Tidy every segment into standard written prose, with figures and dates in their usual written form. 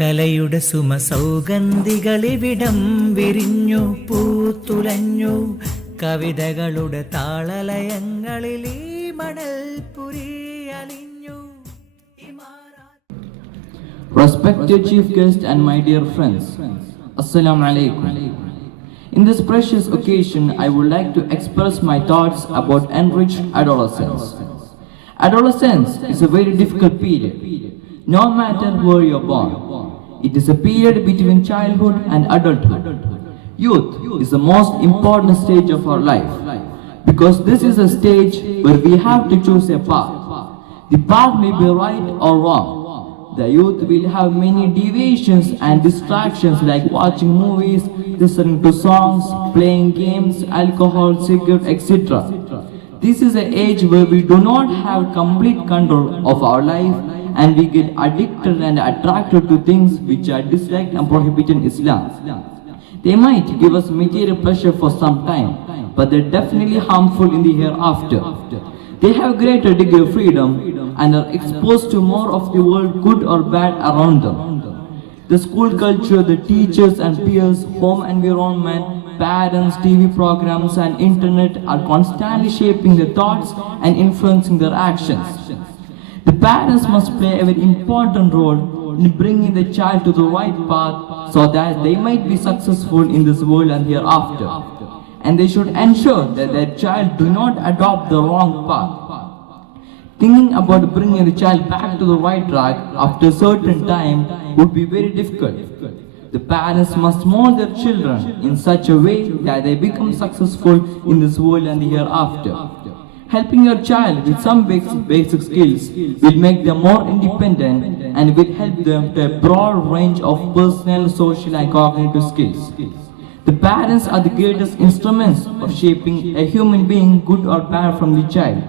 കലയുടെ സുമസൗഗന്ധികളിവിടം വിരിഞ്ഞു പൂത്തുലഞ്ഞു കവിതകളുടെ താളലയങ്ങളിൽ ഈ മണൽപുരി അലിഞ്ഞു. Respected chief guest and my dear friends, Assalamu alaikum. In this precious occasion, I would like to express my thoughts about enriched adolescence. Adolescence is a very difficult period, no matter where you are born. It is a period between childhood and adulthood. Youth is the most important stage of our life because this is a stage where we have to choose a path. The path may be right or wrong. The youth will have many deviations and distractions like watching movies, listening to songs, playing games, alcohol, cigarettes, etc. This is an age where we do not have complete control of our life and we get addicted and attracted to things which are disliked and prohibited in Islam. They might give us material pleasure for some time, but they're definitely harmful in the hereafter. They have greater degree of freedom and are exposed to more of the world, good or bad, around them. The school culture, the teachers and peers, home environment, parents, TV programs and internet are constantly shaping their thoughts and influencing their actions. The parents must play a very important role in bringing the child to the right path so that they might be successful in this world and hereafter. And they should ensure that their child do not adopt the wrong path. Thinking about bringing the child back to the right track after a certain time would be very difficult. The parents must mold their children in such a way that they become successful in this world and the hereafter. Helping your child with some basic skills will make them more independent and will help them to a broad range of personal, social and cognitive skills. The parents are the greatest instruments of shaping a human being, good or bad, from the child.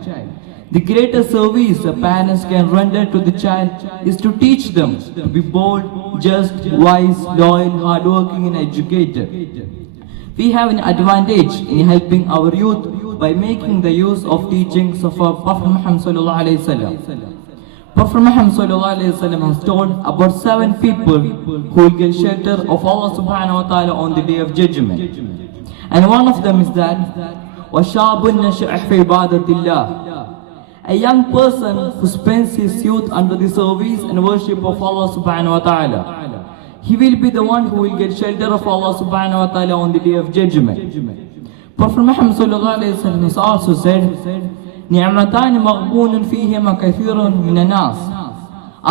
The greatest service the parents can render to the child is to teach them to be bold, just, wise, loyal, hardworking and educated. We have an advantage in helping our youth by making the use of teachings of our Prophet Muhammad sallallahu alaihi wasallam. Prophet Muhammad sallallahu alaihi wasallam has told about 7 people who will get shelter of Allah subhanahu wa ta'ala on the day of judgment. And one of them is that وَشَابٌ نَشَأَ فِي عِبَادَةِ اللَّهِ, a young person who spends his youth under the service and worship of Allah subhanahu wa ta'ala. He will be the one who will get shelter of Allah subhanahu wa ta'ala on the day of judgment. Prophet Muhammad sallallahu alaihi wasallam has also said, نِعْمَتَانِ مَغْبُونٌ فِيهِمَا كَثِيرٌ مِنَ النَّاسِ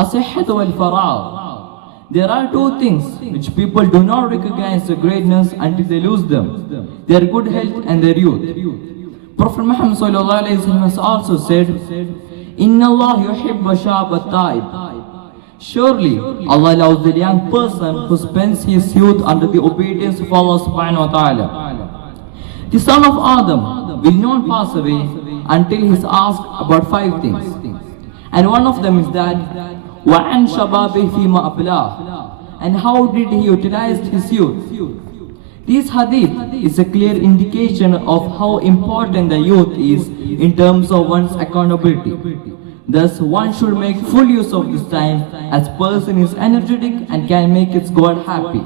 الصِّحَّةُ وَالْفَرَاغُ. There are 2 things which people do not recognize the greatness until they lose them: their good health and their youth. Prophet Muhammad sallallahu alaihi wasallam has also said, إِنَّ اللَّهَ يُحِبُّ شَابَ التَّائِبَ. Surely Allah loves the young person who spends his youth under the obedience of Allah subhanahu wa ta'ala. The son of Adam will not pass away until he is asked about 5 things. And one of them is that وَعَنْ شَبَابِهِ فِيمَا أَبْلَاهُ, and how did he utilize his youth. This hadith is a clear indication of how important the youth is in terms of one's accountability. Thus, one should make full use of this time as person is energetic and can make its God happy.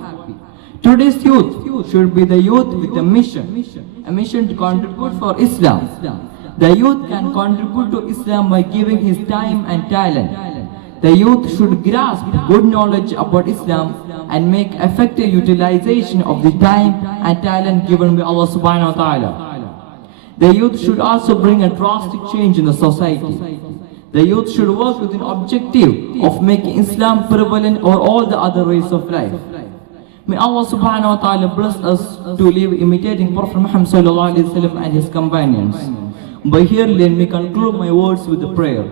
Today's youth should be the youth with a mission to contribute for Islam. The youth can contribute to Islam by giving his time and talent. The youth should grasp good knowledge about Islam and make effective utilization of the time and talent given by Allah subhanahu wa ta'ala. The youth should also bring a drastic change in the society. The youth should work with an objective of making Islam prevalent over all the other ways of life. May Allah subhanahu wa ta'ala bless us to live imitating Prophet Muhammad sallallahu alaihi wasallam and his companions. By here let me conclude my words with a prayer.